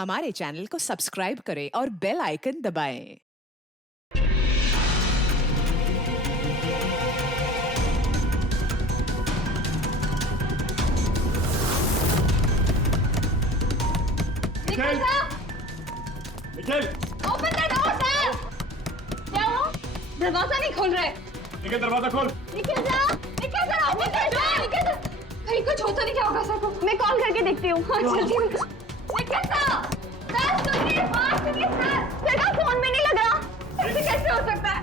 हमारे चैनल को सब्सक्राइब करें और बेल आइकन दबाएं। Nikhil! Nikhil! Open the door, sir! क्या हुआ? दरवाजा नहीं खोल रहे। निखिल दरवाजा खोल। Nikhil sir! Nikhil sir, open the door! Nikhil sir! कहीं कुछ हो तो नहीं क्या होगा सर को? मैं कॉल करके देखती हूँ। हाँ, जल्दी। निखिल सर! सर सुनिए, बात सुनिए सर! सर का फोन में नहीं लग रहा। ऐसे कैसे हो सकता है?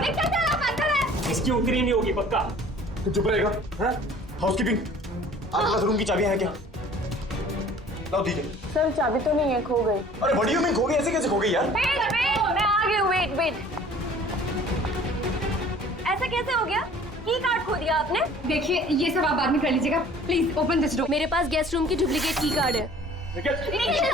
निखिल सर आप अंदर हैं। इसकी उतरी नहीं होगी पक्का। तू चुप रहेगा? हाँ? हाउसकीपिंग, आपके पास रूम की चाबियां हैं क्या? लाओ दीजिए। सर चाबी तो नहीं है, खो गई। अरे व्हाट डू यू मीन खो गई? ऐसे कैसे खो गई यार? वेट मैं आ गई हूँ। वेट ऐसा कैसे हो गया? की कार्ड खो दिया आपने? देखिए ये सब आप बाद में कर लीजिएगा। Please open this door. मेरे पास गेस्ट रूम की डुप्लीकेट की कार्ड है। निखिल सर!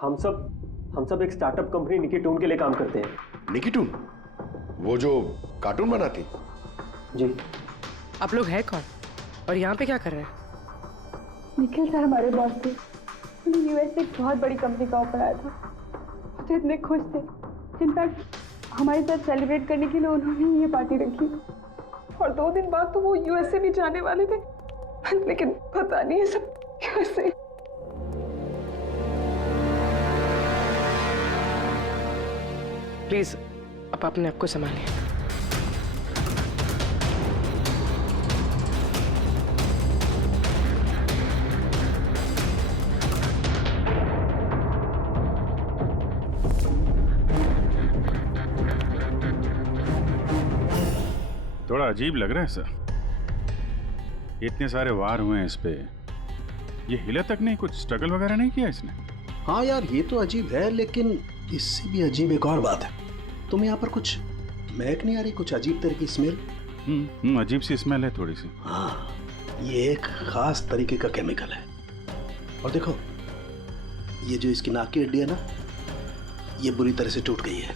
हम सब एक स्टार्टअप कंपनी निकिटून के लिए काम करते हैं। निकिटून? वो जो कार्टून बनाती? जी। आप लोग हैं कौन और यहाँ पे क्या कर रहे हैं? निखिल सर हमारे बॉस थे। उन्हें यूएस से एक बहुत बड़ी कंपनी का ऑफर आया था। वो तो इतने खुश थे। इनफैक्ट हमारे साथ सेलिब्रेट करने के लिए उन्होंने ये पार्टी रखी और 2 दिन बाद तो वो यूएस से भी जाने वाले थे, लेकिन पता नहीं है सब कैसे। प्लीज आप अपने आप को संभालिए। थोड़ा अजीब लग रहा है सर। इतने सारे वार हुए हैं इस पे, ये हिले तक नहीं, कुछ स्ट्रगल वगैरह नहीं किया इसने? हाँ यार ये तो अजीब है, लेकिन इससे भी अजीब एक और बात है। तुम्हें यहाँ पर कुछ महक नहीं आ रही? कुछ अजीब तरह की स्मेल? अजीब सी स्मेल है थोड़ी सी। हाँ, ये एक खास तरीके का केमिकल है। और देखो ये जो इसकी नाक की हड्डी है ना, ये बुरी तरह से टूट गई है।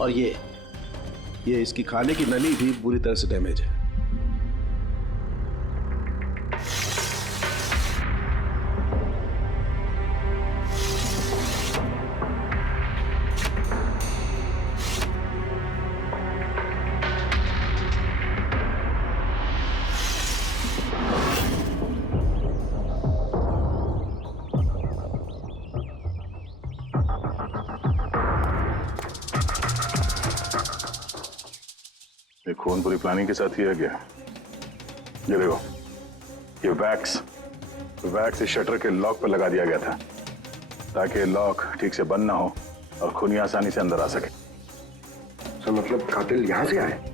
और ये इसकी खाने की नली भी बुरी तरह से डैमेज है। ये खून पूरी प्लानिंग के साथ किया गया। ये देखो, ये वैक्स इस शटर के लॉक पर लगा दिया गया था ताकि लॉक ठीक से बंद ना हो और खूनी आसानी से अंदर आ सके। सर मतलब कातिल यहाँ से आए?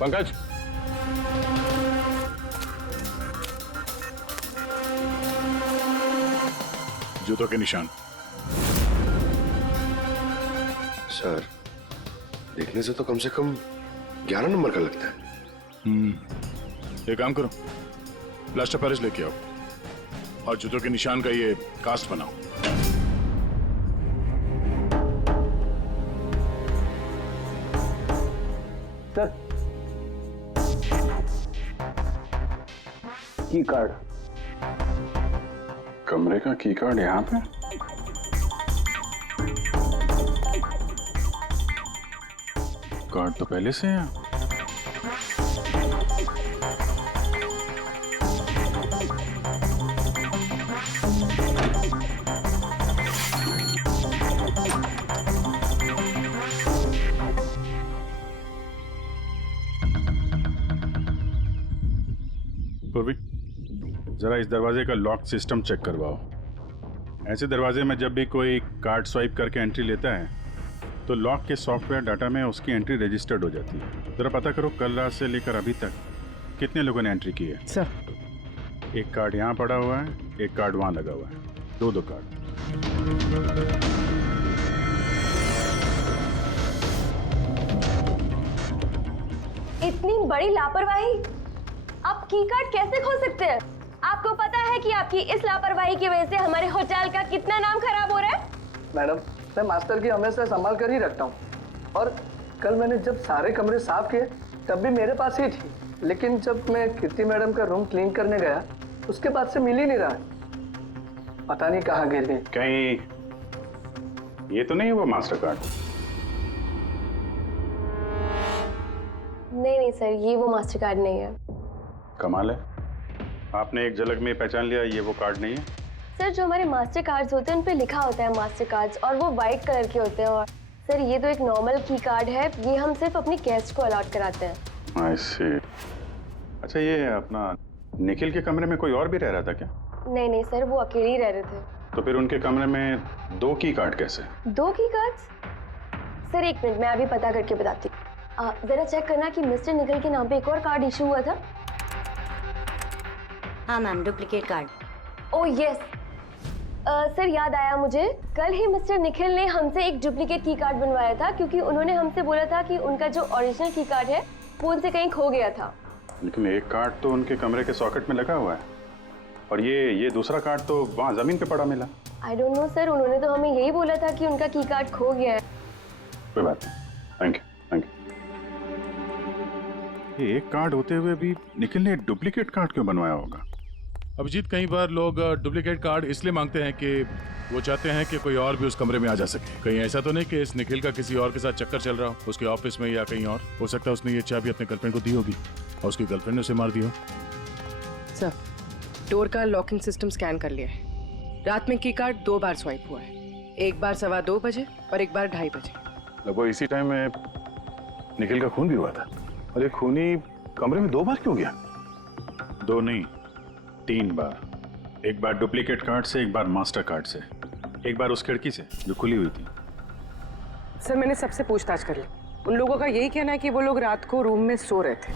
पंकज, जूतों के निशान। सर देखने से तो कम 11 नंबर का लगता है। एक काम करो, प्लास्टर पेरिस लेके आओ और जूतों के निशान का ये कास्ट बनाओ। सर की कार्ड। कमरे का की कार्ड यहाँ पे? कार्ड तो पहले से है। पूर्वी, जरा इस दरवाजे का लॉक सिस्टम चेक करवाओ। ऐसे दरवाजे में जब भी कोई कार्ड स्वाइप करके एंट्री लेता है तो लॉक के सॉफ्टवेयर डाटा में उसकी एंट्री रजिस्टर्ड हो जाती है। जरा पता करो कल रात से लेकर अभी तक कितने लोगों ने एंट्री की है। सर, एक कार्ड यहाँ पड़ा हुआ है, एक कार्ड वहाँ लगा हुआ है, दो कार्ड। इतनी बड़ी लापरवाही! आप की कार्ड कैसे खो सकते हैं? आपको पता है कि आपकी इस लापरवाही की वजह से हमारे होटल का कितना नाम खराब हो रहा है? मैडम, मैं मास्टर की हमेशा संभाल कर ही रखता हूँ, और कल मैंने जब सारे कमरे साफ किए तब भी मेरे पास ही थी, लेकिन जब मैं कीर्ति मैडम का रूम क्लीन करने गया उसके बाद से मिल ही नहीं रहा। पता नहीं कहाँ गिर गई। कहीं ये तो नहीं है वो मास्टर कार्ड? नहीं सर, ये वो मास्टर कार्ड नहीं है। कमाल है, आपने एक झलक में पहचान लिया ये वो कार्ड नहीं है। सर, जो हमारे मास्टर कार्ड्स होते हैं उन पे लिखा होता है मास्टर कार्ड्स, और वो वाइट कलर के होते हैं। और सर, ये तो एक नॉर्मल की कार्ड है, ये हम सिर्फ अपनी गेस्ट को अलॉट कराते हैं। आई सी। अच्छा, ये अपना निखिल के कमरे में कोई और भी रह रहा था क्या? नहीं सर, वो अकेले ही रह रहे थे। तो फिर उनके कमरे में दो की कार्ड कैसे? दो की कार्ड्स? सर एक मिनट, मैं अभी पता करके बताती हूँ। जरा चेक करना कि मिस्टर निखिल के नाम पे एक और कार्ड इशू हुआ था। हाँ ma'am, duplicate card. Oh yes sir, याद आया मुझे, कल ही मिस्टर निखिल ने हमसे एक डुप्लीकेट की कार्ड बनवाया था, क्योंकि उन्होंने हमसे बोला था कि उनका जो ओरिजिनल की कार्ड है वो उनसे कहीं खो गया था। लेकिन एक कार्ड तो उनके कमरे के सॉकेट में लगा हुआ है, और ये दूसरा कार्ड तो वहाँ जमीन पे पड़ा मिला। आई डोंट नो सर, उन्होंने तो हमें यही बोला था कि उनका की कार्ड खो गया है। कोई बात नहीं, थैंक यू। ये एक कार्ड होते हुए भी निखिल ने डुप्लीकेट कार्ड क्यों बनवाया होगा? अभिजीत, कई बार लोग डुप्लीकेट कार्ड इसलिए मांगते हैं कि वो चाहते हैं कि कोई और भी उस कमरे में आ जा सके। कहीं ऐसा तो नहीं कि इस निखिल का किसी और के साथ चक्कर चल रहा हो, उसके ऑफिस में या कहीं और। हो सकता है उसने ये चाबी अपने गर्लफ्रेंड को दी होगी और उसकी गर्लफ्रेंड ने उसे मार दी हो। सर, डोर का लॉकिंग सिस्टम स्कैन कर लिया है। रात में की कार्ड 2 बार स्वाइप हुआ है, एक बार 2:15 बजे और एक बार 2:30 बजे। लगभग इसी टाइम में निखिल का खून भी हुआ था। और ये खूनी कमरे में 2 बार क्यों गया? 2 नहीं, 3 बार। एक बार डुप्लीकेट कार्ड से, एक बार मास्टर कार्ड से, एक बार उस खिड़की से जो खुली हुई थी। सर, मैंने सबसे पूछताछ कर ली, उन लोगों का यही कहना है कि वो लोग रात को रूम में सो रहे थे।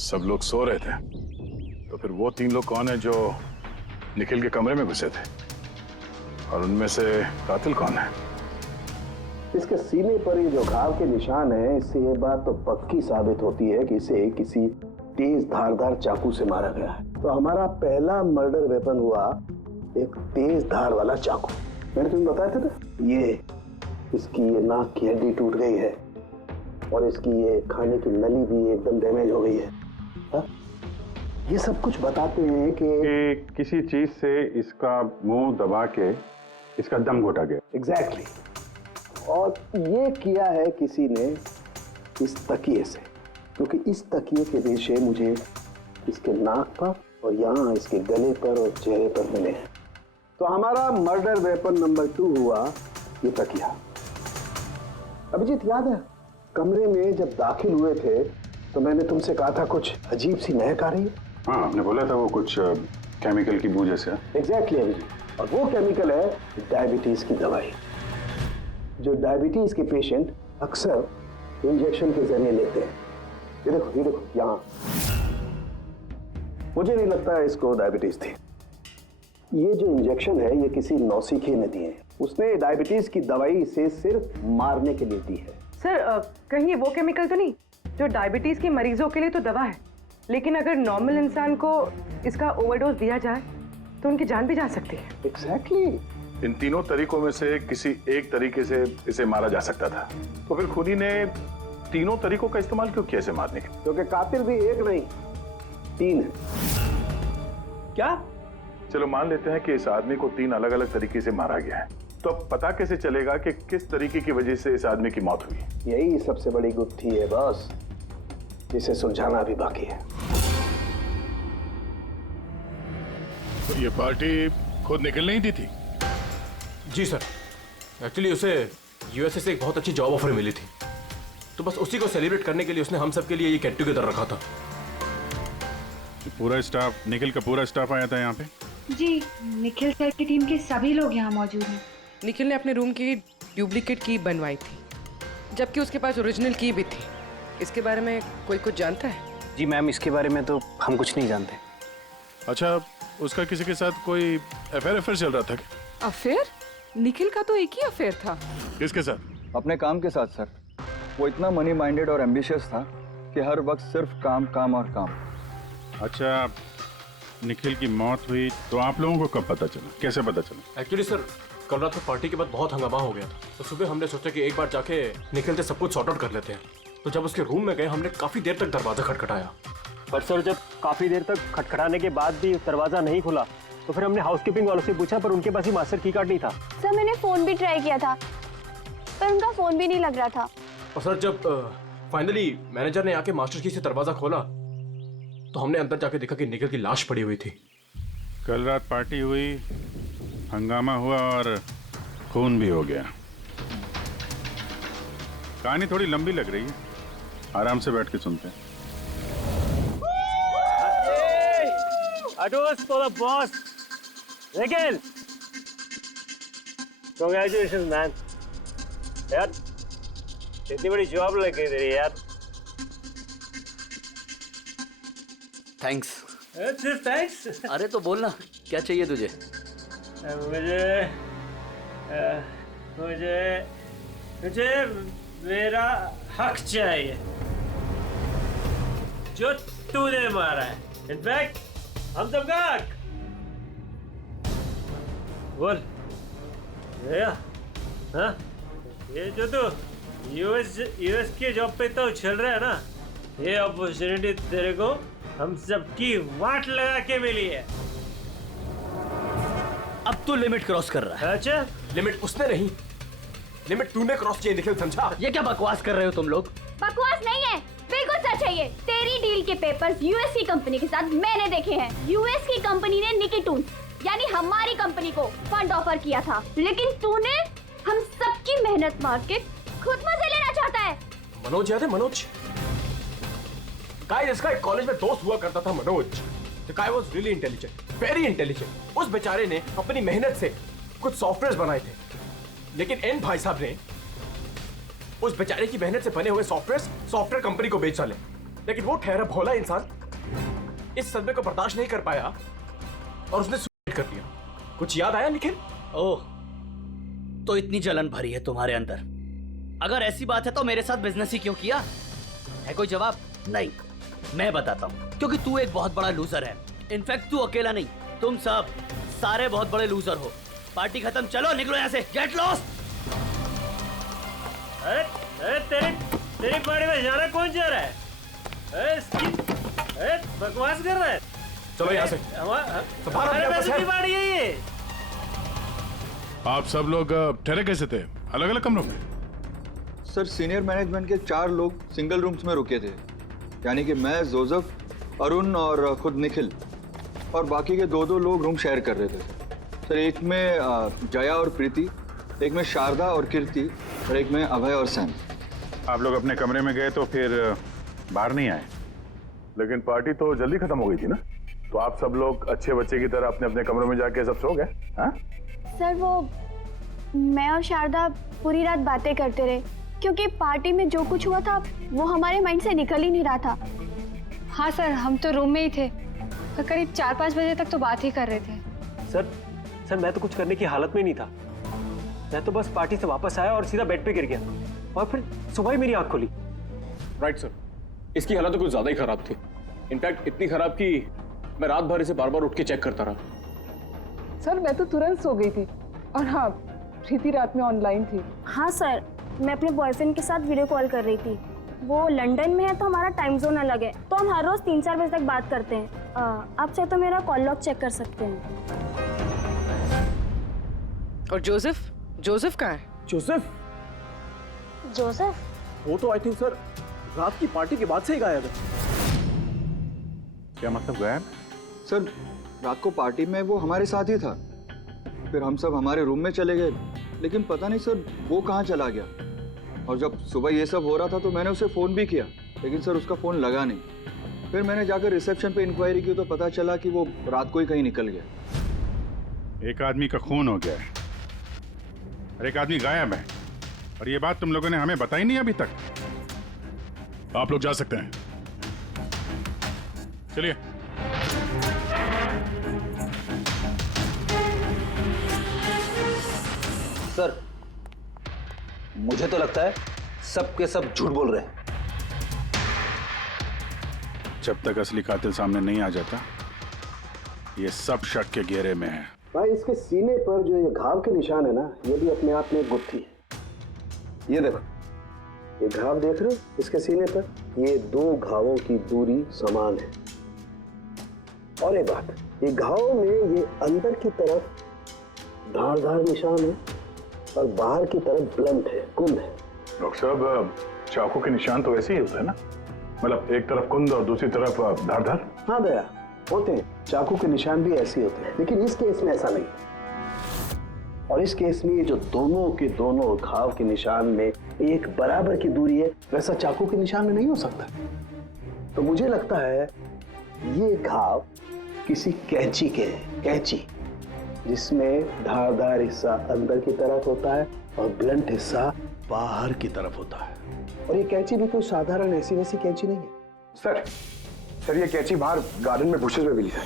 सब लोग सो रहे थे, तो फिर वो 3 लोग कौन है जो निखिल के कमरे में घुसे थे, और उनमें से कातिल कौन है? इसके सीने पर ये जो घाव के निशान है, इससे ये बात तो पक्की साबित होती है कि इसे किसी तेज धारदार चाकू से मारा गया है। तो हमारा पहला मर्डर वेपन हुआ एक तेज धार वाला चाकू। मैंने तुम्हें बताया था ना, ये इसकी ये नाक की हड्डी टूट गई है, और इसकी ये खाने की नली भी एकदम डैमेज हो गई है। हा? ये सब कुछ बताते हैं कि किसी चीज से इसका मुंह दबा के इसका दम घोटा गया। एग्जैक्टली। और ये किया है किसी ने इस तकिए से, क्योंकि इस तकिए के रेशे मुझे इसके नाक पर और यहाँ इसके गले पर और चेहरे पर मिले हैं। तो हमारा मर्डर वेपन नंबर 2 हुआ ये तकिया। अभिजीत, याद है कमरे में जब दाखिल हुए थे तो मैंने तुमसे कहा था कुछ अजीब सी महक आ रही है? हाँ, आपने बोला था वो कुछ केमिकल की बू जैसे। एग्जैक्टली अभिजीत, और वो केमिकल है डायबिटीज की दवाई, जो डायबिटीज के पेशेंट अक्सर इंजेक्शन के जरिए लेते हैं। ये देखो यहाँ। मुझे नहीं लगता इसको डायबिटीज थी। ये जो इंजेक्शन है ये किसी नौसिखिए ने दिए हैं। उसने डायबिटीज की दवाई इसे सिर्फ मारने के लिए दी है। सर, कहीं ये वो केमिकल तो नहीं जो डायबिटीज के मरीजों के लिए तो दवा है, लेकिन अगर नॉर्मल इंसान को इसका ओवरडोज दिया जाए तो उनकी जान भी जा सकती है। एग्जैक्टली। इन तीनों तरीकों में से किसी एक तरीके से इसे मारा जा सकता था। तो फिर खूनी ने तीनों तरीकों का इस्तेमाल क्यों किया इसे मारने के? क्योंकि कातिल भी एक नहीं 3 है। क्या? चलो मान लेते हैं कि इस आदमी को 3 अलग अलग तरीके से मारा गया है, तो अब पता कैसे चलेगा कि किस तरीके की वजह से इस आदमी की मौत हुई? यही सबसे बड़ी गुत्थी है बॉस, जिसे सुलझाना भी बाकी है। तो ये पार्टी खुद निकल नहीं दी थी? जी सर, एक्चुअली उसे यूएसए से एक बहुत अच्छी जॉब ऑफर मिली थी, तो बस उसी को सेलिब्रेट करने के लिए उसने हम सब के लिए ये गेट टुगेदर रखा था। पूरा स्टाफ, निखिल का पूरा स्टाफ आया था यहाँ पे? जी, निखिल सर की टीम के सभी लोग यहाँ मौजूद हैं। निखिल ने अपने रूम की डुप्लीकेट की बनवाई थी, जबकि उसके पास ओरिजिनल की भी थी। इसके बारे में कोई कुछ जानता है? जी मैम, इसके बारे में तो हम कुछ नहीं जानते। अच्छा, उसका किसी के साथ कोई अफेयर चल रहा था क्या? अफेयर? निखिल का तो एक ही अफेयर था। किसके साथ? अपने काम के साथ सर। वो इतना मनी माइंडेड और एम्बिशियस था कि हर वक्त सिर्फ काम काम और काम। अच्छा, निखिल की मौत हुई तो आप लोगों को कब पता चला, कैसे पता चला? एक्चुअली सर, कल रात को पार्टी के बाद बहुत हंगामा हो गया था, तो सुबह हमने सोचा कि एक बार जाके निखिल से सब कुछ सॉर्ट आउट कर लेते हैं। तो जब उसके रूम में गए, हमने काफी देर तक दरवाजा खटखटाया, पर सर जब काफी देर तक खटखटाने के बाद भी दरवाजा नहीं खुला, तो फिर हमने हाउसकीपिंग वालों से पूछा, पर उनके पास ही मास्टर की कार्ड नहीं था। सर मैंने फोन भी ट्राई किया था, पर उनका फोन भी नहीं लग रहा था। और सर जब फाइनली मैनेजर ने आके मास्टर की से दरवाजा खोला, तो हमने अंदर जाके देखा कि निखिल की लाश पड़ी हुई थी। कल रात पार्टी हुई, हंगामा हुआ और खून भी हो गया। कहानी थोड़ी लंबी लग रही है, आराम से बैठ के सुनते हैं। Adios for the boss. Nikhil, congratulations man. यार, इतनी बड़ी जॉब लग गई तेरी यार। थैंक्स। सिर्फ थैंक्स? अरे तो बोलना, क्या चाहिए तुझे? मुझे मेरा हक चाहिए जो तूने मारा है। इनफैक्ट हम सबका हक। बोल भैया, हाँ ये जो तू यूएस की जॉब पे तो चल रहा है ना, ये अपॉर्चुनिटी तेरे को हम सबकी वाट लगा के मिली है। अब तू लिमिट क्रॉस कर रहा है। अच्छा, लिमिट उसने नहीं, लिमिट तूने क्रॉस किया निखिल, समझा? ये क्या बकवास कर रहे हो तुम लोग? बकवास नहीं है, बिल्कुल सच है ये। तेरी डील के पेपर्स यूएस की कंपनी के साथ मैंने देखे हैं। यूएस की कंपनी ने निकी टून्स यानी हमारी कंपनी को फंड ऑफर किया था, लेकिन तूने हम सबकी मेहनत मार के खुद मजे लेना चाहता है। मनोज याद है? मनोज, गाइस, इसका एक कॉलेज में दोस्त हुआ करता था Manoj. The guy was really intelligent, very intelligent. उस बेचारे ने अपनी मेहनत से कुछ सॉफ्टवेयर बनाए थे, लेकिन एन भाई साहब ने उस बेचारे की मेहनत से बने हुए सॉफ्टवेयर कंपनी को बेच डाले। लेकिन वो ठहरा भोला इंसान इस सदमे को बर्दाश्त नहीं कर पाया और उसने सुसाइड कर दिया। कुछ याद आया निखिल? ओह, तो इतनी जलन भरी है तुम्हारे अंदर। अगर ऐसी बात है तो मेरे साथ बिजनेस ही क्यों किया? है कोई जवाब? नहीं, मैं बताता हूँ। क्योंकि तू एक बहुत बड़ा लूजर है। इनफैक्ट तू अकेला नहीं, तुम सब सारे बहुत बड़े लूजर हो। पार्टी खत्म, चलो निकलो यहाँ से, गेट लॉस्ट। अरे तेरी पार्टी में जाना कौन जा रहा है? अरे बकवास कर रहा है। चलो यहाँ से, हमारे पैसे की पार्टी है ये। आप सब लोग ठहरे कैसे थे अलग अलग कमरों में? सर सीनियर मैनेजमेंट के 4 लोग सिंगल रूम्स में रुके थे, यानी कि मैं, जोसेफ, अरुण और खुद निखिल, और बाकी के 2 लोग रूम शेयर कर रहे थे। सर एक में जया और प्रीति, एक में शारदा और कीर्ति, और एक में अभय और सैम। आप लोग अपने कमरे में गए तो फिर बाहर नहीं आए? लेकिन पार्टी तो जल्दी खत्म हो गई थी ना, तो आप सब लोग अच्छे बच्चे की तरह अपने अपने कमरों में जाके सब सो गए? हाँ सर वो मैं और शारदा पूरी रात बातें करते रहे, क्योंकि पार्टी में जो कुछ हुआ था वो हमारे माइंड से निकल ही नहीं रहा था। हाँ सर, हम तो रूम में ही थे, तो करीब 4-5 बजे तक तो बात ही कर रहे थे। सर मैं तो कुछ करने की हालत में नहीं था। मैं तो बस पार्टी से वापस आया और सीधा बेड पे गिर गया, और फिर सुबह ही मेरी आंख खुली। राइट सर, इसकी हालत तो कुछ ज्यादा ही खराब थी। इनफैक्ट इतनी खराब कि मैं रात भर इसे बार बार उठ के चेक करता रहा। सर मैं तो तुरंत सो गई थी, और हाँ प्रीति रात में ऑनलाइन थी। हाँ सर, मैं अपने बॉयफ्रेंड के साथ वीडियो कॉल कर रही थी। वो लंदन में है तो हमारा टाइम जोन अलग है, तो हम हर रोज 3-4 बजे तक बात करते हैं। आप चाहे तो मेरा कॉल लॉग चेक कर सकते हैं। और जोसेफ? जोसेफ कहाँ है? जोसेफ? जोसेफ? वो तो आई थिंक सर रात की पार्टी के बाद से ही गायब है। क्या मतलब गायब? सर रात को पार्टी में वो हमारे साथ ही था, फिर हम सब हमारे रूम में चले गए, लेकिन पता नहीं सर वो कहाँ चला गया। और जब सुबह ये सब हो रहा था तो मैंने उसे फ़ोन भी किया, लेकिन सर उसका फ़ोन लगा नहीं। फिर मैंने जाकर रिसेप्शन पे इंक्वायरी की तो पता चला कि वो रात को ही कहीं निकल गया। एक आदमी का खून हो गया है और एक आदमी गायब है, और ये बात तुम लोगों ने हमें बताई नहीं अभी तक। आप लोग जा सकते हैं, चलिए। सर मुझे तो लगता है सब के सब झूठ बोल रहे हैं। जब तक असली कातिल सामने नहीं आ जाता ये सब शक के घेरे में है। भाई इसके सीने पर जो ये घाव के निशान है ना, ये भी अपने आप में एक गुत्थी है। ये देखो, ये घाव देख रहे हो इसके सीने पर, ये 2 घावों की दूरी समान है। और एक बात, ये घाव में ये अंदर की तरफ धारदार निशान है और बाहर की तरफ ब्लंट है, कुंद है। डॉक्टर साहब चाकू के निशान तो वैसे ही होते हैं ना, मतलब एक तरफ कुंद और दूसरी तरफ धारदार। हाँ दया, होते हैं, चाकू के निशान भी ऐसे होते हैं, लेकिन इस केस में ऐसा नहीं। और इस केस में ये जो दोनों के दोनों घाव के निशान में एक बराबर की दूरी है, वैसा चाकू के निशान में नहीं हो सकता। तो मुझे लगता है ये घाव किसी कैंची के हैं, कैंची जिसमें धारदार हिस्सा अंदर की तरफ होता है और ब्लंट हिस्सा बाहर की तरफ होता है। और ये कैंची भी कोई साधारण ऐसी वैसी कैंची नहीं है। सर ये कैंची बाहर गार्डन में बुशेस में मिली है।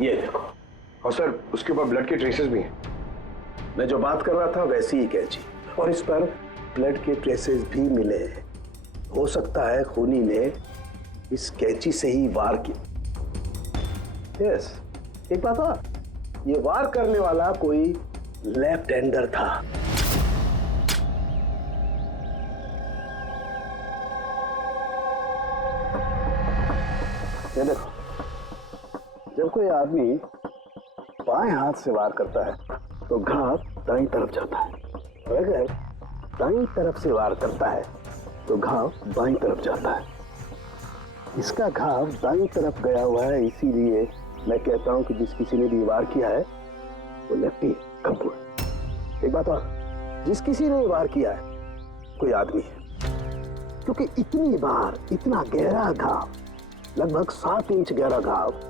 ये देखो, और सर उसके ऊपर ब्लड के ट्रेसेस भी हैं। मैं जो बात कर रहा था वैसी ही कैंची, और इस पर ब्लड के ट्रेसेस भी मिले हैं। हो सकता है खूनी ने इस कैंची से ही वार किया। यस, एक बात और, ये वार करने वाला कोई लेफ्ट हैंडर था। ये देखो, जब कोई आदमी बाएं हाथ से वार करता है तो घाव दाईं तरफ जाता है, और अगर दाईं तरफ से वार करता है तो घाव बाईं तरफ जाता है। इसका घाव दाईं तरफ गया हुआ है, इसीलिए मैं कहता हूं कि जिस किसी ने भी वार किया है वो लेफ्टी है, कपूर। एक बात और, जिस किसी ने वार किया है कोई आदमी है, क्योंकि इतनी बार इतना गहरा घाव, लगभग 7 इंच गहरा घाव,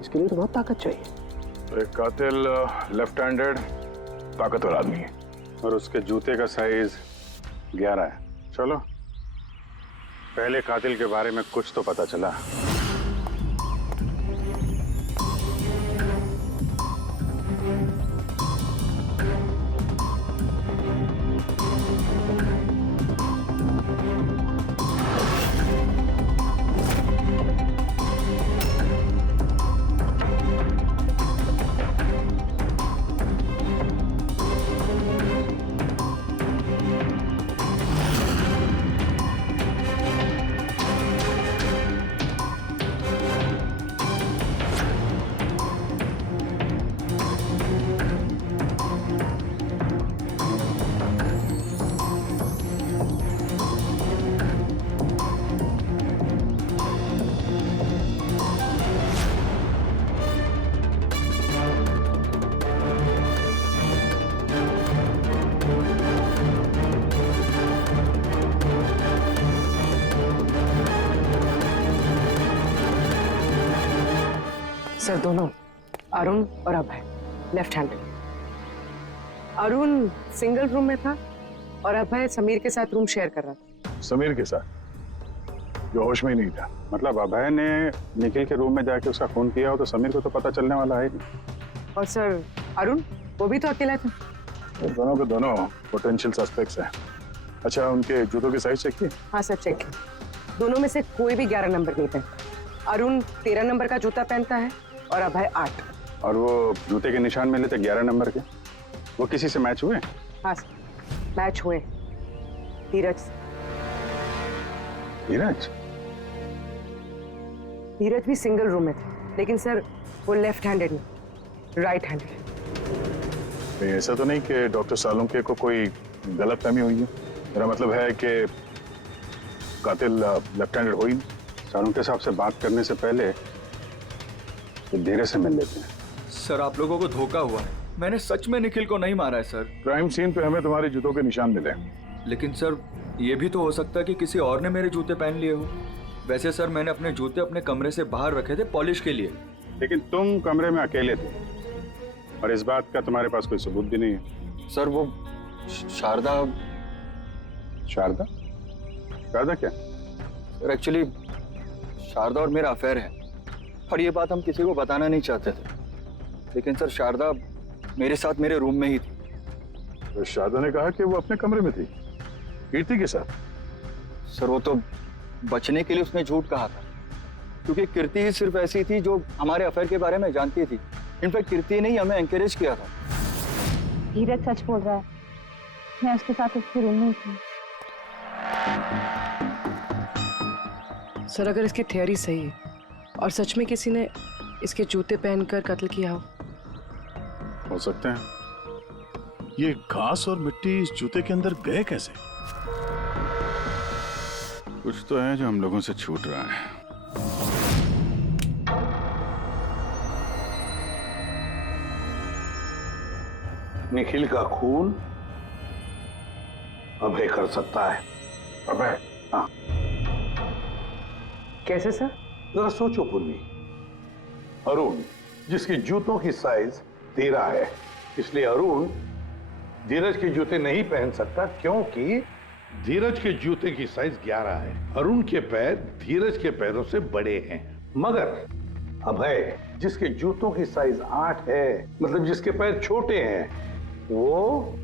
इसके लिए तो बहुत ताकत चाहिए। तो एक कातिल लेफ्ट हैंडेड ताकतवर आदमी है और उसके जूते का साइज 11 है। चलो पहले कातिल के बारे में कुछ तो पता चला। सर दोनों, अरुण और Abhay, left handed. Arun single room में था और अभय समीर के साथ रूम शेयर कर रहा था। समीर के साथ, जो होश में ही नहीं था। मतलब अभय ने निखिल के रूम में जाके उसका खून किया हो तो समीर को तो पता चलने वाला है नहीं। और सर अरुण, वो भी तो अकेला था। दोनों के दोनों पोटेंशियल सस्पेक्ट्स हैं। अच्छा, उनके जूतों की साइज चेक की? हाँ सर, चेक किया। दोनों में से कोई भी 11 नंबर नहीं पहनता। अरुण 13 नंबर का जूता पहनता है और अभय 8। और वो जूते के निशान मिले थे 11 नंबर के, वो किसी से मैच हुए? हाँ सर, मैच हुए। धीरज भी सिंगल रूम में थे, लेकिन सर वो लेफ्ट हैंडेड नहीं, राइट हैंडेड। ऐसा तो नहीं कि डॉक्टर सालुंके को कोई गलतफहमी हुई है? मेरा मतलब है कि कातिल लेफ्ट हैंडेड हो ही नहीं। सालुंके साहब से बात करने से पहले धीरे से मिल लेते हैं। सर आप लोगों को धोखा हुआ है, मैंने सच में निखिल को नहीं मारा है सर। क्राइम सीन पे हमें तुम्हारे जूतों के निशान मिले, लेकिन सर ये भी तो हो सकता है कि किसी और ने मेरे जूते पहन लिए हो। वैसे सर मैंने अपने जूते अपने कमरे से बाहर रखे थे पॉलिश के लिए। लेकिन तुम कमरे में अकेले थे और इस बात का तुम्हारे पास कोई सबूत भी नहीं है। सर वो शारदा क्या? सर एक्चुअली शारदा और मेरा अफेयर है और ये बात हम किसी को बताना नहीं चाहते थे, लेकिन सर शारदा मेरे साथ मेरे रूम में ही थी। तो शारदा ने कहा कि वो अपने कमरे में थी कीर्ति के साथ। सर वो तो बचने के लिए उसने झूठ कहा था, क्योंकि कीर्ति ही सिर्फ ऐसी थी जो हमारे अफेयर के बारे में जानती थी। इनफैक्ट कीर्ति ने ही हमें एनकरेज किया था। धीरज सच बोल रहा है, मैं उसके साथ उसके रूम में ही थी। सर अगर इसकी थियरी सही है और सच में किसी ने इसके जूते पहनकर कत्ल किया हो सकता है। ये घास और मिट्टी इस जूते के अंदर गए कैसे? कुछ तो है जो हम लोगों से छूट रहा है। निखिल का खून अभय कर सकता है। अभय? हाँ। कैसे सर? जरा सोचो पूर्वी। अरुण जिसके जूतों की साइज 13 है, इसलिए अरुण धीरज के जूते नहीं पहन सकता, क्योंकि धीरज के जूते की साइज 11 है। अरुण के पैर धीरज के पैरों से बड़े हैं। मगर अभय जिसके जूतों की साइज 8 है, मतलब जिसके पैर छोटे हैं, वो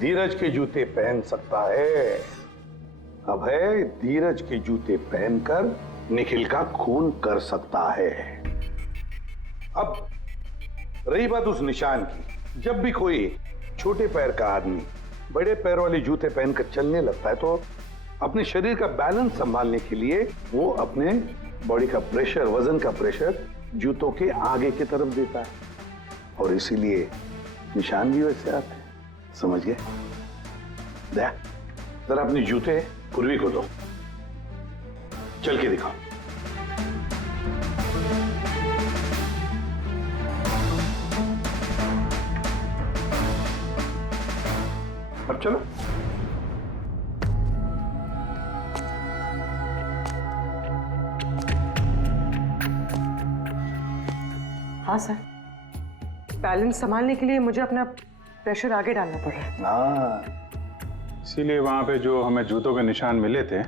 धीरज के जूते पहन सकता है। अभय धीरज के जूते पहनकर निखिल का खून कर सकता है। अब रही बात उस निशान की, जब भी कोई छोटे पैर का आदमी बड़े पैर वाले जूते पहनकर चलने लगता है तो अपने शरीर का बैलेंस संभालने के लिए वो अपने बॉडी का प्रेशर, वजन का प्रेशर जूतों के आगे की तरफ देता है, और इसीलिए निशान भी वैसे आते हैं। समझ गए? जरा अपने जूते पूर्वी को दो, चल के दिखाओ। अब चलो। हाँ सर, बैलेंस संभालने के लिए मुझे अपना प्रेशर आगे डालना पड़ रहा है। हाँ, इसीलिए वहां पे जो हमें जूतों के निशान मिले थे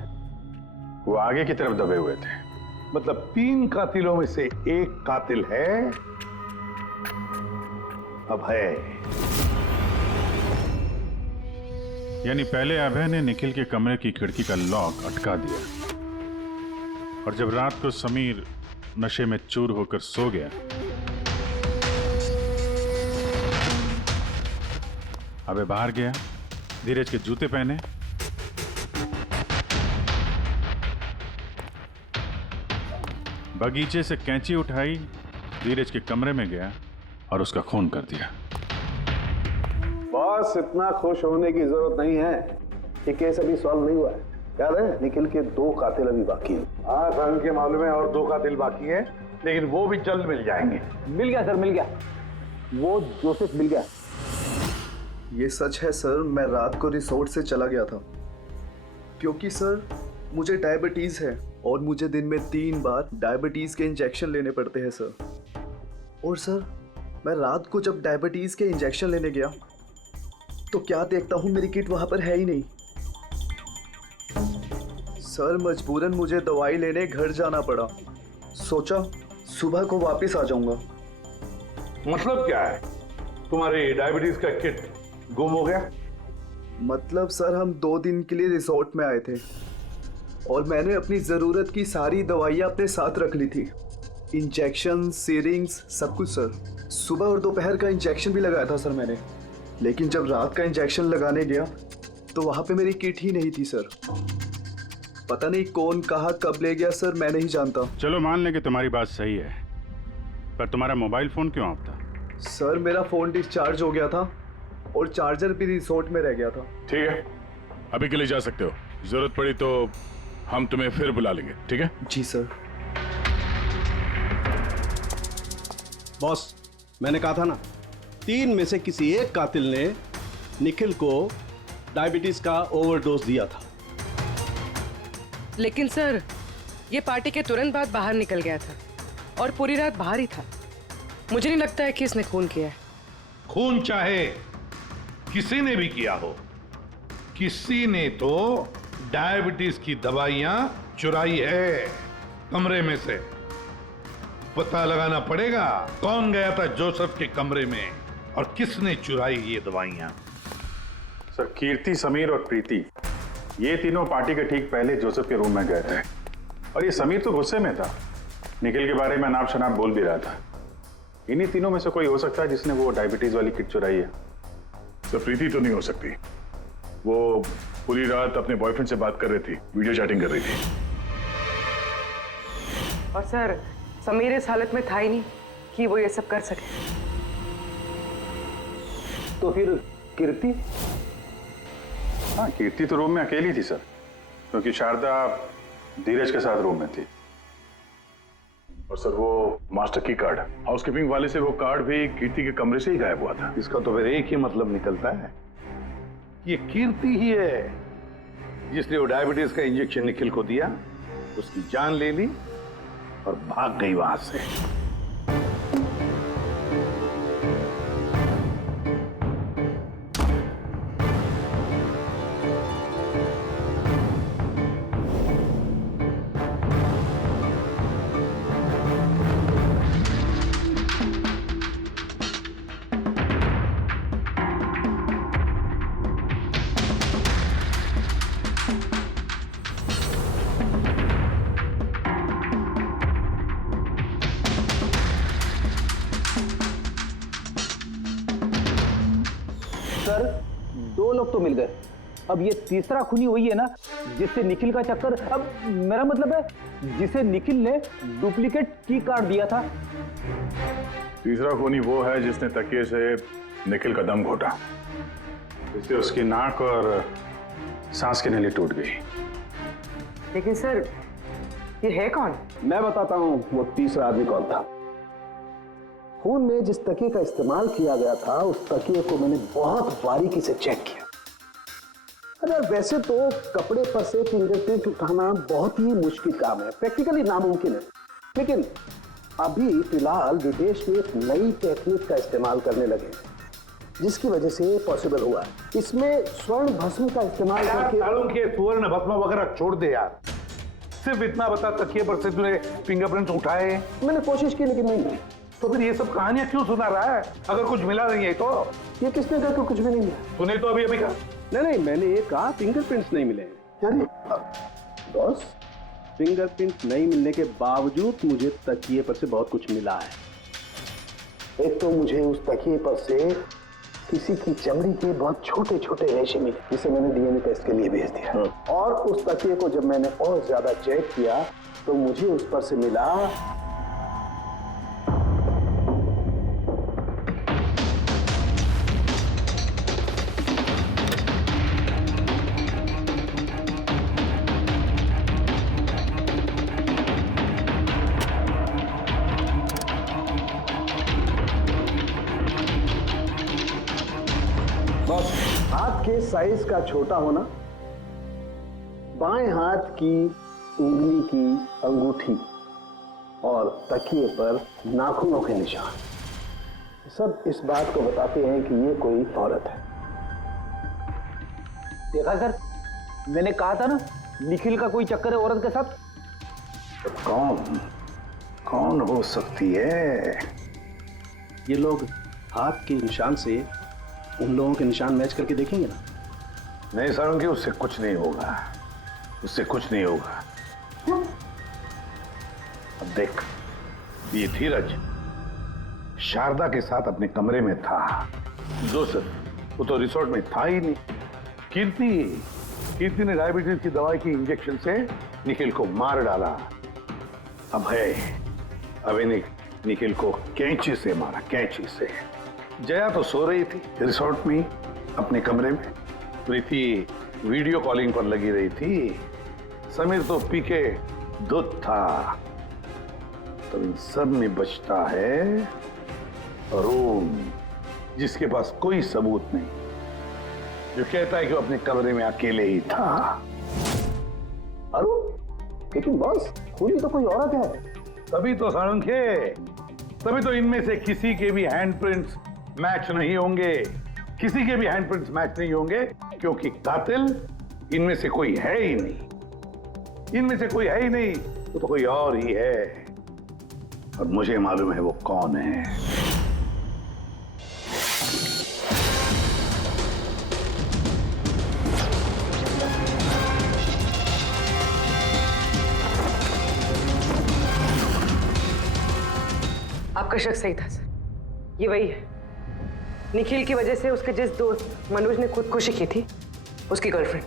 वो आगे की तरफ दबे हुए थे। मतलब 3 कातिलों में से एक कातिल है अभय। यानी पहले अभय ने निखिल के कमरे की खिड़की का लॉक अटका दिया, और जब रात को समीर नशे में चूर होकर सो गया, अभय बाहर गया, धीरज के जूते पहने, बगीचे से कैंची उठाई, धीरज के कमरे में गया और उसका खून कर दिया। बॉस इतना खुश होने की जरूरत नहीं है, ये केस अभी सॉल्व नहीं हुआ है। याद है निखिल के 2 कातिल अभी बाकी हैं। हाँ सर, उनके मालूम है, और 2 कातिल बाकी हैं, लेकिन वो भी जल्द मिल जाएंगे। मिल गया सर, मिल गया, वो जोसेफ मिल गया। ये सच है सर, मैं रात को रिसोर्ट से चला गया था क्योंकि सर मुझे डायबिटीज है और मुझे दिन में 3 बार डायबिटीज के इंजेक्शन लेने पड़ते हैं सर। और सर मैं रात को जब डायबिटीज के इंजेक्शन लेने गया तो क्या देखता हूँ मेरी किट वहां पर है ही नहीं। सर मजबूरन मुझे दवाई लेने घर जाना पड़ा। सोचा सुबह को वापस आ जाऊंगा। मतलब क्या है, तुम्हारी डायबिटीज का किट गुम हो गया? मतलब सर हम 2 दिन के लिए रिसोर्ट में आए थे और मैंने अपनी जरूरत की सारी दवाइयाँ अपने साथ रख ली थी, इंजेक्शन, सीरिंग्स, सब कुछ सर। सुबह और दोपहर का इंजेक्शन भी लगाया था सर मैंने, लेकिन जब रात का इंजेक्शन लगाने गया तो वहां पे मेरी किट ही नहीं थी सर। पता नहीं कौन कहा कब ले गया सर, मैं नहीं जानता। चलो मान लें कि तुम्हारी बात सही है, पर तुम्हारा मोबाइल फोन क्यों ऑफ था? सर मेरा फोन डिस्चार्ज हो गया था और चार्जर भी रिसोर्ट में रह गया था। ठीक है, अभी के लिए जा सकते हो। जरूरत पड़ी तो हम तुम्हें फिर बुला लेंगे, ठीक है? जी सर। बॉस, मैंने कहा था ना, 3 में से किसी एक कातिल ने निखिल को डायबिटीज का ओवरडोज दिया था। लेकिन सर, ये पार्टी के तुरंत बाद बाहर निकल गया था और पूरी रात बाहर ही था। मुझे नहीं लगता है कि इसने खून किया है। खून चाहे किसी ने भी किया हो, किसी ने तो डायबिटीज की दवाइयां चुराई है कमरे में से। पता लगाना पड़ेगा कौन गया था जोसेफ के कमरे में और किसने चुराई ये दवाइयां। सर, कीर्ति, समीर और प्रीति, ये तीनों पार्टी के ठीक पहले जोसेफ के रूम में गए थे। और ये समीर तो गुस्से में था, निखिल के बारे में अनाप शनाप बोल भी रहा था। इन्हीं तीनों में से कोई हो सकता है जिसने वो डायबिटीज वाली किट चुराई है। तो प्रीति तो नहीं हो सकती, वो पूरी रात अपने बॉयफ्रेंड से बात कर रही थी, वीडियो चैटिंग कर रही थी। और सर, समीर इस हालत में था ही नहीं कि वो ये सब कर सके। तो फिर कीर्ति? हाँ, कीर्ति तो रूम में अकेली थी सर, क्योंकि शारदा धीरज के साथ रूम में थी। और सर, वो मास्टर की कार्ड, हाउसकीपिंग वाले से वो कार्ड भी कीर्ति के कमरे से ही गायब हुआ था। इसका तो फिर एक ही मतलब निकलता है, ये कीर्ति ही है जिसने वो डायबिटीज का इंजेक्शन निखिल को दिया, उसकी जान ले ली और भाग गई वहां से। सर, 2 लोग तो मिल गए, अब ये तीसरा खूनी वही है ना जिससे निखिल का चक्कर। अब मेरा मतलब है जिसे निखिल ने डुप्लीकेट की कार्ड दिया था। तीसरा खूनी वो है जिसने तकिए से निखिल का दम घोटा, इससे उसकी नाक और सांस की नली टूट गई। लेकिन सर, ये है कौन? मैं बताता हूं वो तीसरा आदमी कौन था। खून में जिस तकिए का इस्तेमाल किया गया था, उस तकिए को मैंने बहुत बारीकी से चेक किया। अरे वैसे तो कपड़े पर से फिंगरप्रिंट उठाना बहुत ही मुश्किल काम है, प्रैक्टिकली नामुमकिन है, लेकिन अभी फिलहाल विदेश में एक नई टेक्निक का इस्तेमाल करने लगे, जिसकी वजह से पॉसिबल हुआ। इसमें स्वर्ण भस्म का इस्तेमाल करके। सालों के स्वर्ण भस्म वगैरह छोड़ दे यार, सिर्फ इतना बता, तकिए पर से तूने फिंगरप्रिंट उठाए? मैंने कोशिश की लेकिन नहीं मिली। तो फिर ये सब कहानियां क्यों सुना रहा है अगर कुछ मिला नहीं है तो? ये किसने कहा कि कुछ भी नहीं मिला? तूने तो अभी कहा। नहीं, मैंने ये कहा फिंगरप्रिंट्स नहीं मिले। यानी बॉस, फिंगरप्रिंट नहीं मिलने के बावजूद मुझे तकिए पर से बहुत कुछ मिला है। एक तो मुझे उस तकिए पर से किसी की चमड़ी के बहुत छोटे छोटे रेशे मिले, जिसे मैंने डीएनए टेस्ट के लिए भेज दिया। और उस तकिए को जब मैंने और ज्यादा चेक किया तो मुझे उस पर से मिला हाथ के साइज का छोटा होना, बाएं हाथ की उंगली की अंगूठी और तकिए पर नाखूनों के निशान, सब इस बात को बताते हैं कि ये कोई औरत है। देखा सर, मैंने कहा था ना निखिल का कोई चक्कर है औरत के साथ। तो कौन हो सकती है? ये लोग हाथ के निशान से उन लोगों के निशान मैच करके देखेंगे ना। नहीं सारंगी, उससे कुछ नहीं होगा, उससे कुछ नहीं होगा। अब देख, ये धीरज शारदा के साथ अपने कमरे में था। जोसेफ वो तो रिसोर्ट में था ही नहीं। कीर्ति ने डायबिटीज की दवाई की इंजेक्शन से निखिल को मार डाला। अभय ने निखिल को कैंची से मारा, कैंची से। जया तो सो रही थी रिसोर्ट में अपने कमरे में। प्रीति वीडियो कॉलिंग पर लगी रही थी। समीर तो पी के दूध था। तो इन सब में बचता है अरुण, जिसके पास कोई सबूत नहीं, जो कहता है कि वो अपने कमरे में अकेले ही था। अरुण, लेकिन बॉस खूनी तो कोई औरत है। तभी तो सारंगे, तभी तो इनमें से किसी के भी हैंडप्रिंट्स मैच नहीं होंगे। किसी के भी हैंडप्रिंट्स मैच नहीं होंगे, क्योंकि कातिल इनमें से कोई है ही नहीं। इनमें से कोई है ही नहीं, वो तो कोई और ही है। और मुझे मालूम है वो कौन है। आपका शक सही था सर, ये वही है। निखिल की वजह से उसके जिस दोस्त मनोज ने खुदकुशी की थी, उसकी गर्लफ्रेंड।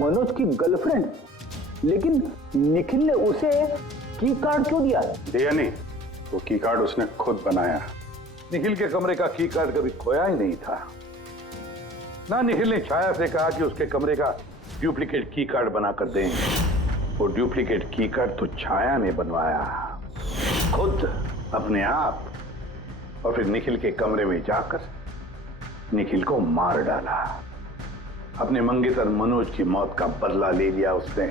मनोज की गर्लफ्रेंड? लेकिन निखिल ने उसे की कार्ड क्यों दिया? दिया नहीं, वो की कार्ड उसने खुद बनाया। निखिल के कमरे का की कार्ड कभी खोया ही नहीं था ना। निखिल ने छाया से कहा कि उसके कमरे का डुप्लीकेट की कार्ड बनाकर दें। वो डुप्लीकेट की कार्ड तो छाया ने बनवाया खुद, अपने आप। और फिर निखिल के कमरे में जाकर निखिल को मार डाला। अपने मंगेतर मनोज की मौत का बदला ले लिया उसने,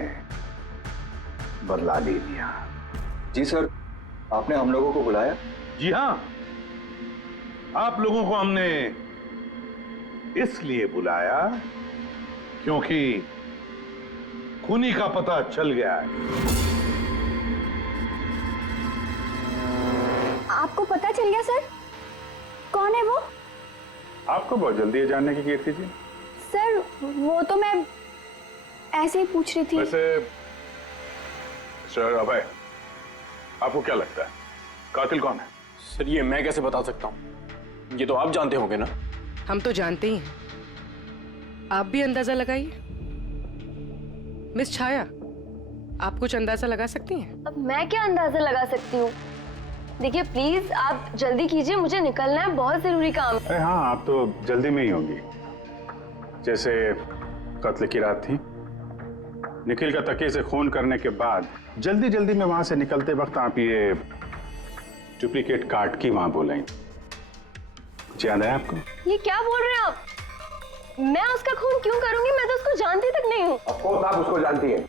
बदला ले लिया। जी सर, आपने हम लोगों को बुलाया? जी हाँ, आप लोगों को हमने इसलिए बुलाया क्योंकि खूनी का पता चल गया है। आपको पता चल गया सर? कौन है वो? आपको बहुत जल्दी है जानने की कीर्ति जी। सर वो तो मैं ऐसे ही पूछ रही थी। वैसे सर अभय, आपको क्या लगता है कातिल कौन है? सर ये मैं कैसे बता सकता हूँ, ये तो आप जानते होंगे ना। हम तो जानते ही हैं, आप भी अंदाजा लगाइए। मिस छाया, आप कुछ अंदाजा लगा सकती हैं? अब मैं क्या अंदाजा लगा सकती हूँ? देखिए प्लीज आप जल्दी कीजिए, मुझे निकलना है, बहुत जरूरी काम है। अरे हाँ, आप तो जल्दी में ही होंगी। जैसे कत्ल की रात थी, निखिल का तकिए से खून करने के बाद जल्दी जल्दी में वहां से निकलते वक्त आप ये डुप्लीकेट कार्ड की वहां बोलें। कुछ याद है आपको? ये क्या बोल रहे हैं आप? मैं उसका खून क्यों करूंगी? मैं तो उसको जानती तक नहीं हूँ। ऑफ कोर्स आप उसको जानती हैं।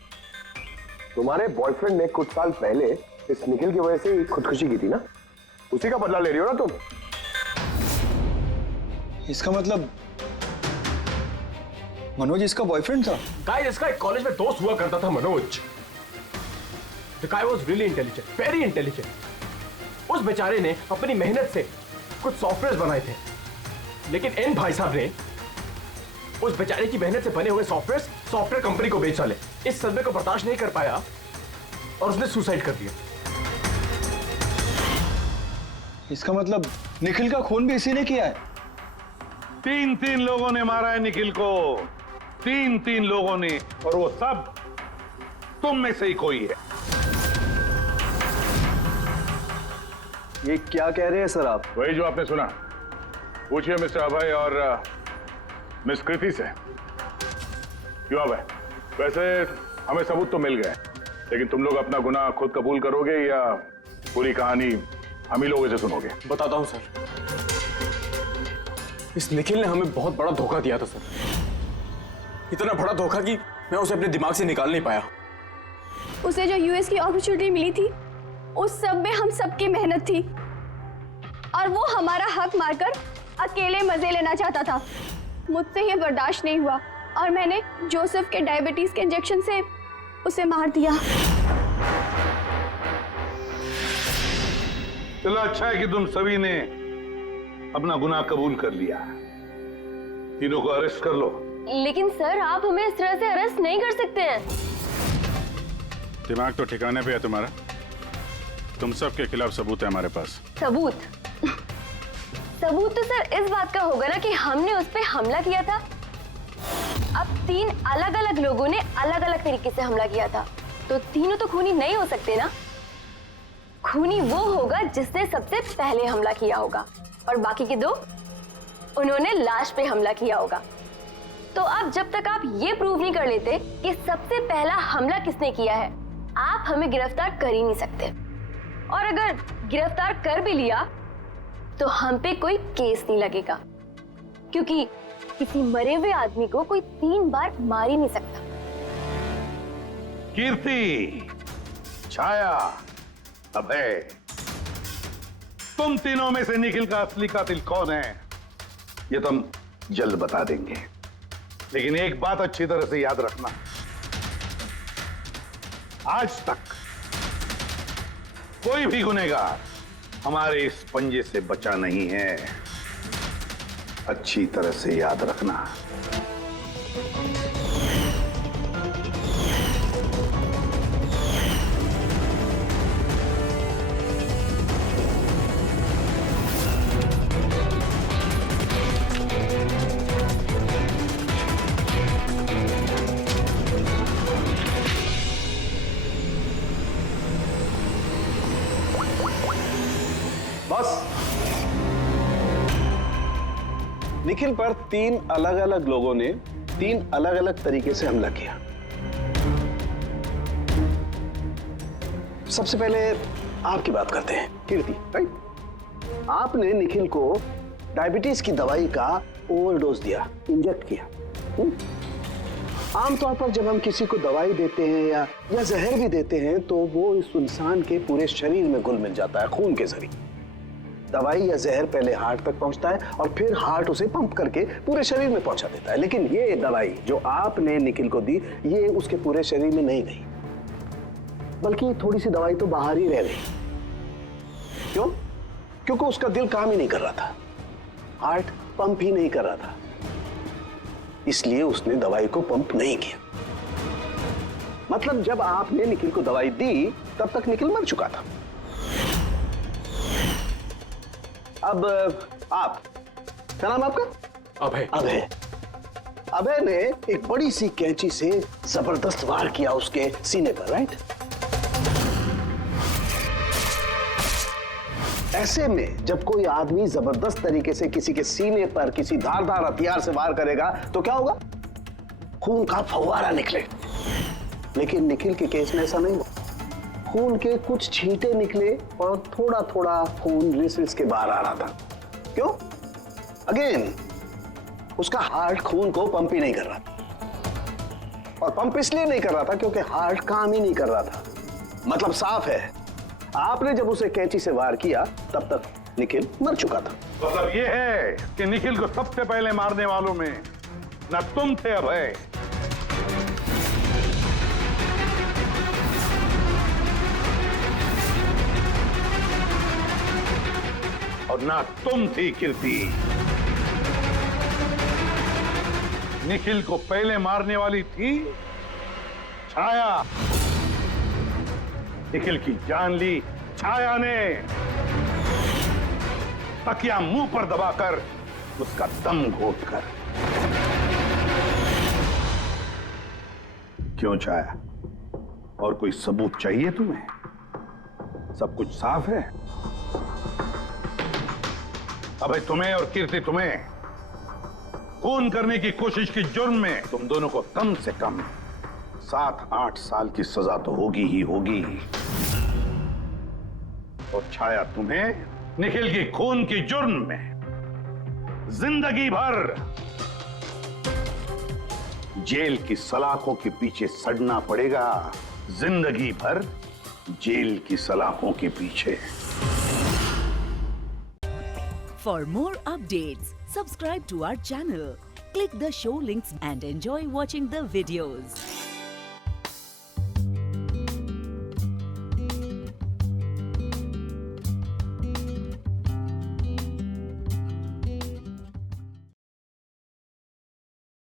तुम्हारे बॉयफ्रेंड ने कुछ साल पहले इस निखिल की वजह से खुदकुशी की थी ना, उसी का बदला ले रही हो ना तुम। इसका मतलब मनोज इसका बॉयफ्रेंड था? गाइस, इसका एक कॉलेज में दोस्त हुआ करता था Manoj. The guy was really intelligent, very intelligent। उस बेचारे ने अपनी मेहनत से कुछ सॉफ्टवेयर बनाए थे, लेकिन एन भाई साहब ने उस बेचारे की मेहनत से बने हुए सॉफ्टवेयर कंपनी को बेच डाले। इस सदमे को बर्दाश्त नहीं कर पाया और उसने सुसाइड कर दिया। इसका मतलब निखिल का खून भी इसी ने किया है? तीन लोगों ने मारा है निखिल को, तीन लोगों ने, और वो सब तुम में से ही कोई है। ये क्या कह रहे हैं सर आप? वही जो आपने सुना। पूछिए मिस्टर अभय और मिस कृति से। क्यों अभय? वैसे हमें सबूत तो मिल गए, लेकिन तुम लोग अपना गुनाह खुद कबूल करोगे या पूरी कहानी हम ही लोगों से सुनोगे? बताता हूं सर। इस निखिल ने हमें बहुत बड़ा धोखा दिया था सर। इतना बड़ा धोखा कि मैं उसे अपने दिमाग से निकाल नहीं पाया। उसे जो यूएस की अपॉर्चुनिटी मिली थी, उस सब में हम सबकी मेहनत थी, और वो हमारा हक मारकर अकेले मजे लेना चाहता था। मुझसे ये बर्दाश्त नहीं हुआ और मैंने जोसेफ के डायबिटीज के इंजेक्शन से उसे मार दिया। चलो अच्छा है कि तुम सभी ने अपना गुनाह कबूल कर लिया। तीनों को अरेस्ट कर लो। लेकिन सर आप हमें इस तरह से अरेस्ट नहीं कर सकते हैं। दिमाग तो ठिकाने पे है तुम्हारा। तुम सब के खिलाफ सबूत है हमारे पास। सबूत? सबूत तो सर इस बात का होगा ना कि हमने उस पे हमला किया था। अब 3 अलग अलग लोगों ने अलग अलग तरीके से हमला किया था, तो तीनों तो खूनी नहीं हो सकते ना। खूनी वो होगा जिसने सबसे पहले हमला किया होगा, और बाकी के 2 उन्होंने लाश पे हमला किया होगा। तो अब जब तक आप ये प्रूव नहीं कर लेते कि सबसे पहला हमला किसने किया है, आप हमें गिरफ्तार कर ही नहीं सकते। और अगर गिरफ्तार कर भी लिया तो हम पे कोई केस नहीं लगेगा, क्योंकि किसी मरे हुए आदमी को कोई 3 बार मार ही नहीं सकता। कीर्ति, छाया, अभय, तुम तीनों में से निखिल का असली कातिल कौन है ये तो हम जल्द बता देंगे, लेकिन एक बात अच्छी तरह से याद रखना, आज तक कोई भी गुनहगार हमारे इस पंजे से बचा नहीं है। अच्छी तरह से याद रखना। बस निखिल पर 3 अलग अलग लोगों ने 3 अलग अलग तरीके से हमला किया। सबसे पहले आपकी बात करते हैं, कीर्ति, राइट? आपने निखिल को डायबिटीज की दवाई का ओवरडोज दिया, इंजेक्ट किया। आमतौर पर जब हम किसी को दवाई देते हैं या जहर भी देते हैं तो वो इस इंसान के पूरे शरीर में घुल मिल जाता है खून के जरिए। दवाई या जहर पहले हार्ट तक पहुंचता है और फिर हार्ट उसे पंप करके पूरे शरीर में पहुंचा देता है, लेकिन ये दवाई जो आपने निखिल को दी ये उसके पूरे शरीर में नहीं गई, बल्कि थोड़ी सी दवाई तो बाहर ही रह गई। क्यों? क्योंकि उसका दिल काम ही नहीं कर रहा था, हार्ट पंप ही नहीं कर रहा था, इसलिए उसने दवाई को पंप नहीं किया। मतलब जब आपने निखिल को दवाई दी तब तक निखिल मर चुका था। अब आप, क्या नाम आपका? अभय। अभय। अभय ने एक बड़ी सी कैंची से जबरदस्त वार किया उसके सीने पर, राइट? ऐसे में जब कोई आदमी जबरदस्त तरीके से किसी के सीने पर किसी धारदार हथियार से वार करेगा तो क्या होगा? खून का फव्वारा निकले। लेकिन निखिल के केस में ऐसा नहीं हुआ। खून के कुछ छींटे निकले और थोड़ा थोड़ा खून रिस के बाहर आ रहा था। क्यों? अगेन उसका हार्ट खून को पंप ही नहीं कर रहा था, और पंप इसलिए नहीं कर रहा था क्योंकि हार्ट काम ही नहीं कर रहा था। मतलब साफ है, आपने जब उसे कैंची से वार किया तब तक निखिल मर चुका था। मतलब ये है कि निखिल को सबसे पहले मारने वालों में न तुम थे अभय, और ना तुम थी कीर्ति। निखिल को पहले मारने वाली थी छाया। निखिल की जान ली छाया ने, तकिया मुंह पर दबाकर उसका दम घोटकर। क्यों छाया, और कोई सबूत चाहिए तुम्हें? सब कुछ साफ है। अबे तुम्हें और कीर्ति, तुम्हें खून करने की कोशिश की जुर्म में तुम दोनों को कम से कम 7-8 साल की सजा तो होगी ही होगी। और छाया, तुम्हें निखिल की खून की जुर्म में जिंदगी भर जेल की सलाखों के पीछे सड़ना पड़ेगा। जिंदगी भर जेल की सलाखों के पीछे। For more updates, subscribe to our channel, click the show links and enjoy watching the videos.